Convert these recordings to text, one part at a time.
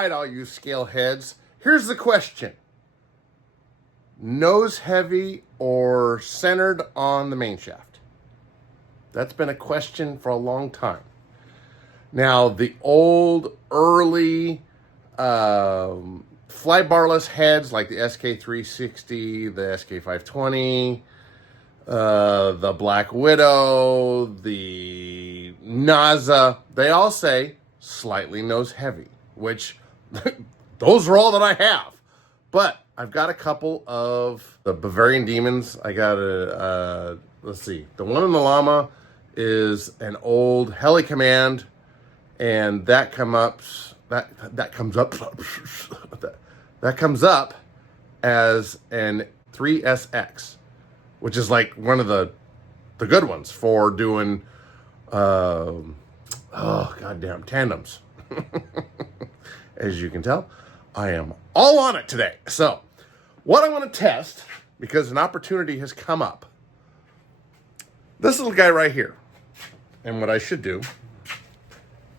right, all you scale heads. Here's the question. Nose heavy or centered on the main shaft? That's been a question for a long time. Now, the old, early fly barless heads like the SK360, the SK520, the Black Widow, the NASA, they all say slightly nose heavy, which those are all that I have. But I've got a couple of the Bavarian Demons. I got let's see, the one in the Llama is an old Heli Command, and that comes up as an 3SX, which is like one of the good ones for doing goddamn tandems. As you can tell, I am all on it today. So what I want to test, because an opportunity has come up, this little guy right here. And what I should do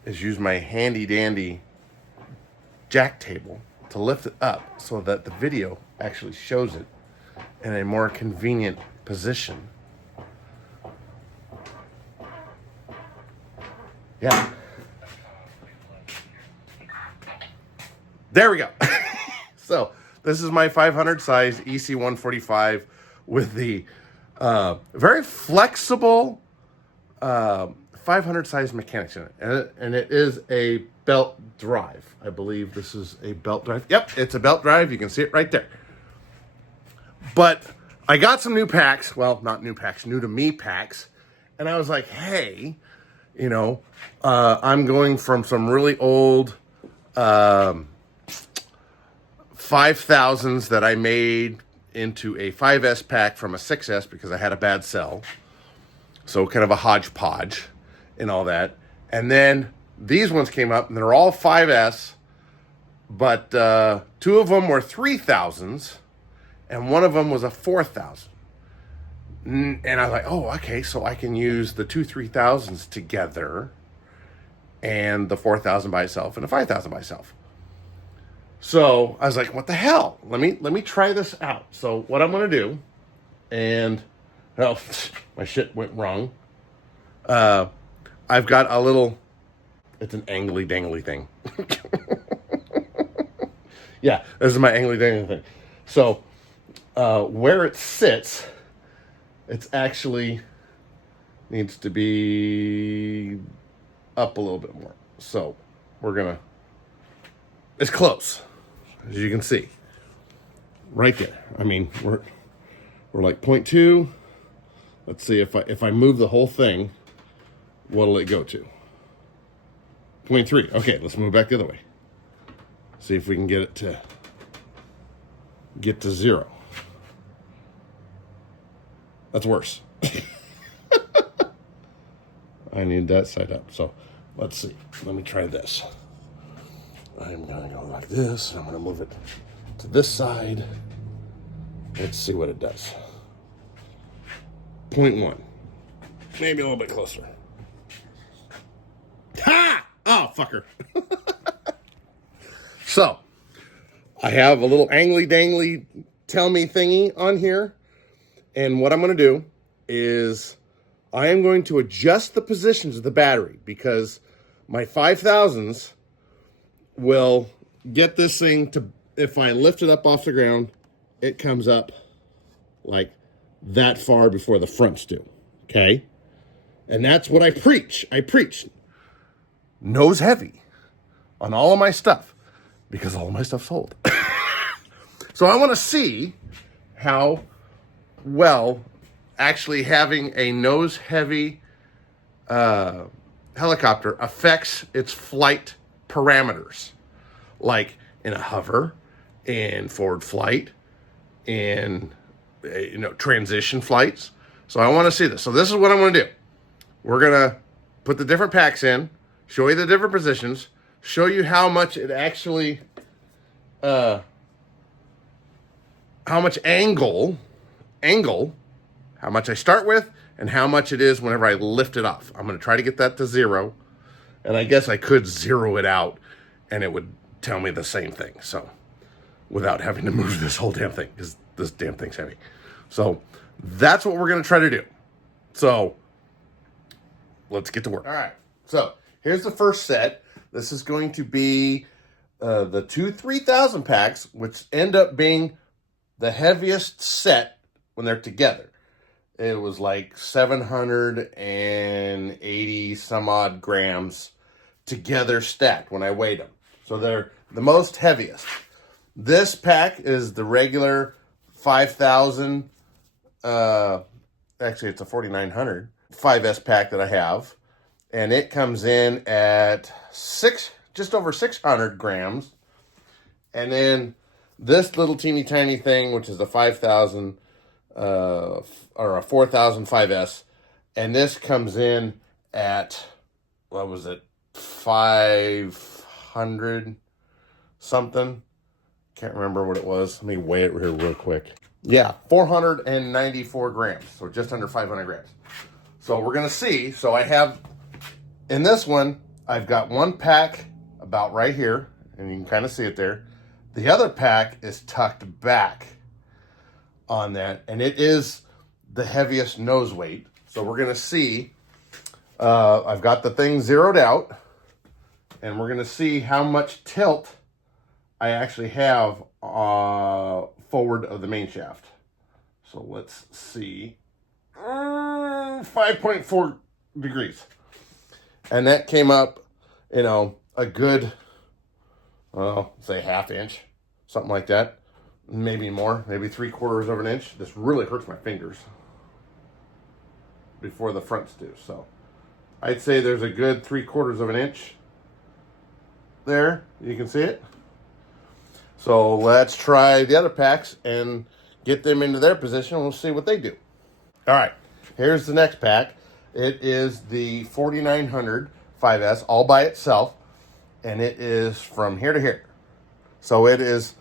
is use my handy dandy jack table to lift it up so that the video actually shows it in a more convenient position. Yeah. There we go. So this is my 500 size EC145 with the very flexible 500 size mechanics in it. And it is a belt drive. I believe this is a belt drive. Yep, it's a belt drive. You can see it right there. But I got some new packs. Well, not new packs, new to me packs. And I was like, hey, you know, I'm going from some really old 5000s that I made into a 5S pack from a 6S because I had a bad cell. So kind of a hodgepodge and all that. And then these ones came up, and they're all 5S, but two of them were 3000s, and one of them was a 4000. And I was like, oh, okay, so I can use the two 3000s together and the 4000 by itself and the 5000 by itself. So I was like, what the hell? Let me try this out. So what I'm going to do, and oh, my shit went wrong. I've got a little, it's an angly dangly thing. Yeah, this is my angly dangly thing. So where it sits, it's actually needs to be up a little bit more. So we're gonna, it's close, as you can see, right there. I mean, we're like 0.2. Let's see if I move the whole thing, what'll it go to? 0.3. Okay, let's move back the other way. See if we can get it to get to 0. That's worse. I need that side up. So let's see. Let me try this. I'm gonna go like this. I'm gonna move it to this side. Let's see what it does. 0.1. Maybe a little bit closer. Ha! Oh, fucker. So, I have a little angly dangly tell me thingy on here. And what I'm going to do is I am going to adjust the positions of the battery because my 5000s will get this thing to, if I lift it up off the ground, it comes up like that far before the fronts do. Okay? And that's what I preach. I preach nose heavy on all of my stuff because all of my stuff's old. So I want to see how well actually having a nose heavy helicopter affects its flight parameters, like in a hover, in forward flight, in transition flights. So I want to see this. So this is what I'm going to do. We're going to put the different packs in, show you the different positions, show you how much it actually, how much angle, how much I start with, and how much it is whenever I lift it off. I'm going to try to get that to 0. And I guess I could 0 it out, and it would tell me the same thing. So without having to move this whole damn thing, because this damn thing's heavy. So that's what we're going to try to do. So let's get to work. All right. So here's the first set. This is going to be the two 3,000 packs, which end up being the heaviest set when they're together. It was like 780 some odd grams together stacked when I weighed them. So they're the most heaviest. This pack is the regular 5,000, actually it's a 4,900 5S pack that I have. And it comes in at just over 600 grams. And then this little teeny tiny thing, which is a 5,000, or a 4,000 5S. And this comes in at, what was it? 500 something. Can't remember what it was. Let me weigh it here real quick. Yeah, 494 grams. So just under 500 grams. So we're going to see. So I have, in this one, I've got one pack about right here. And you can kind of see it there. The other pack is tucked back on that. And it is the heaviest nose weight. So we're going to see. I've got the thing zeroed out. And we're going to see how much tilt I actually have forward of the main shaft. So let's see. 5.4 degrees. And that came up, a good, say half inch, something like that. Maybe more, maybe 3/4 of an inch. This really hurts my fingers before the fronts do. So I'd say there's a good 3/4 of an inch there. You can see it. So let's try the other packs and get them into their position. We'll see what they do. All right, here's the next pack. It is the 4,900 5S all by itself, and it is from here to here. So it is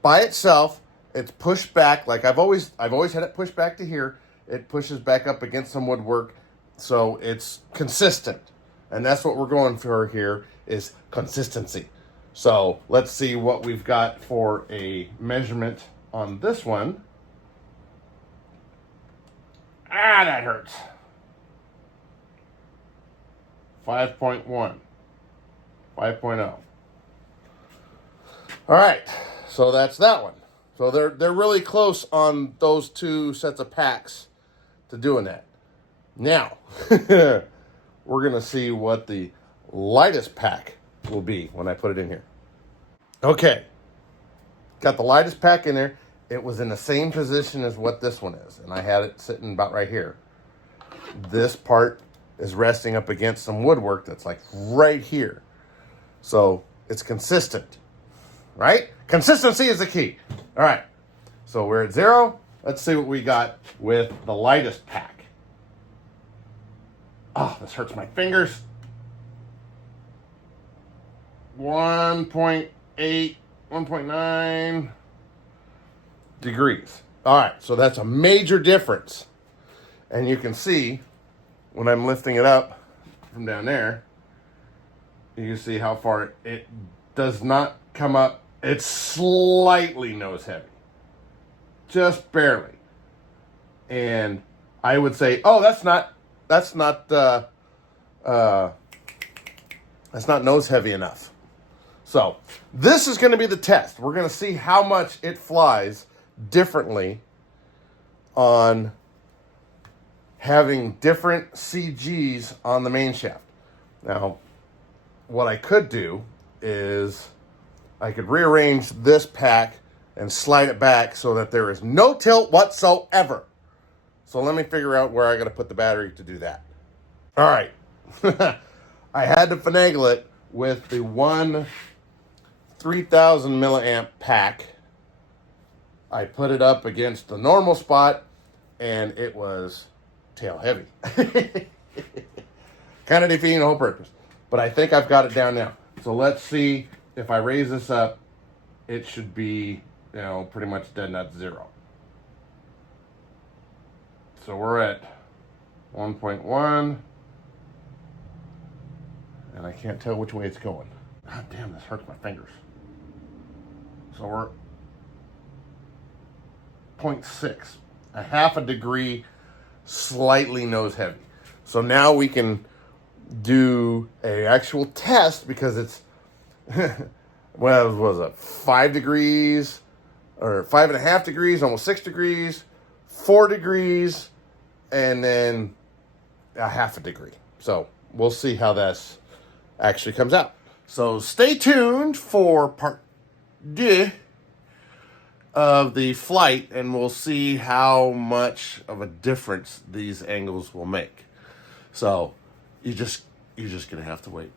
by itself. It's pushed back like I've always had it pushed back to here. It pushes back up against some woodwork, so it's consistent, and that's what we're going for here is consistency. So let's see what we've got for a measurement on this one. That hurts. 5.1. 5.0. All right, so that's that one. So they're really close on those two sets of packs to doing that. Now, we're going to see what the lightest pack will be when I put it in here. Okay, got the lightest pack in there. It was in the same position as what this one is, and I had it sitting about right here. This part is resting up against some woodwork that's like right here. So it's consistent, right? Consistency is the key. All right, so we're at 0. Let's see what we got with the lightest pack. Oh, this hurts my fingers. 1.8, 1.9 degrees. All right, so that's a major difference. And you can see when I'm lifting it up from down there, you can see how far it does not come up. It's slightly nose heavy, just barely. And I would say, oh, that's not nose heavy enough. So this is going to be the test. We're going to see how much it flies differently on having different CGs on the main shaft. Now, what I could do is I could rearrange this pack and slide it back so that there is no tilt whatsoever. So let me figure out where I got to put the battery to do that. All right. I had to finagle it with the one 3,000 milliamp pack. I put it up against the normal spot, and it was tail heavy. Kind of defeating the whole purpose. But I think I've got it down now. So let's see if I raise this up, it should be, pretty much dead nut 0. So we're at 1.1, and I can't tell which way it's going. God damn, this hurts my fingers. So we're 0.6, a half a degree, slightly nose heavy. So now we can do a actual test because it's, well, what was it, 5 degrees, or 5.5 degrees, almost 6 degrees, 4 degrees, and then a half a degree. So we'll see how this actually comes out. So stay tuned for part 2 of the flight, and we'll see how much of a difference these angles will make. So you're just gonna have to wait.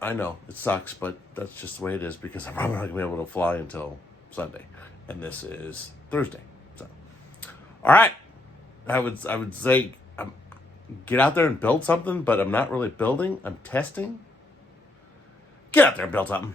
I know it sucks, but that's just the way it is because I'm probably not gonna be able to fly until Sunday, and this is Thursday. So, all right, I would say get out there and build something, but I'm not really building. I'm testing. Get out there and build something.